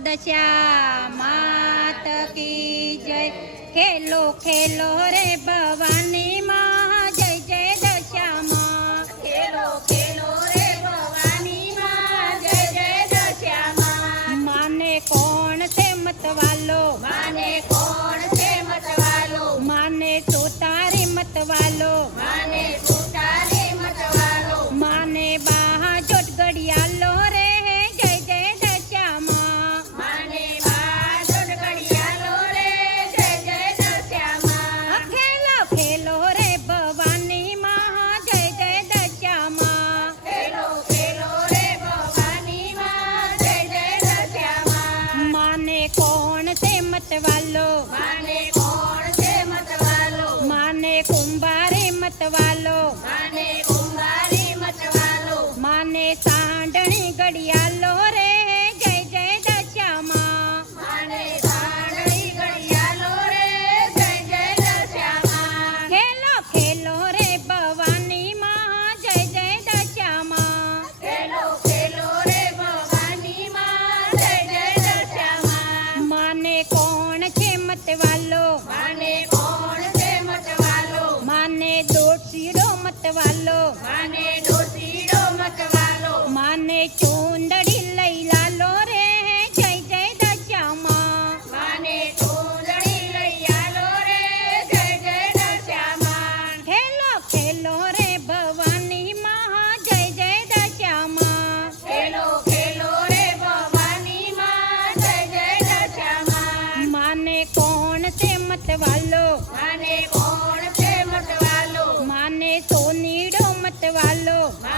દશા માત કી જય. ખેલો ખેલો રે ભવાની માં. જય જય દશા માં. ખેલો ખેલો રે ભવાની માં. જય જય દશા માં. માને કોણ છે મતવાલો માને કોણ છે મતવાલો માને તો તારી મતવાલો માને મતવાલો માને કોણ છે મતવાલો માને કુંભારે મતવાલો શીરો મતવાલો. માને ડો go. Bye.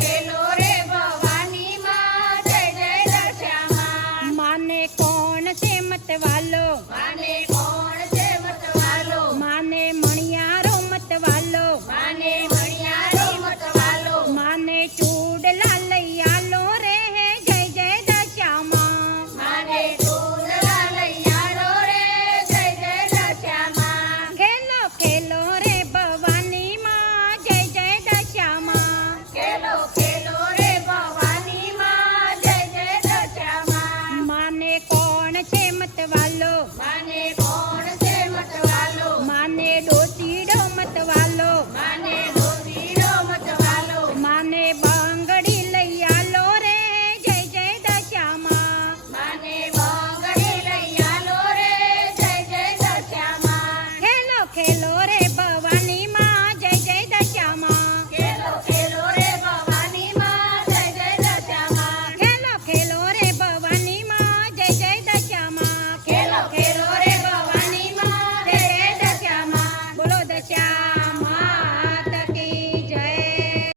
fail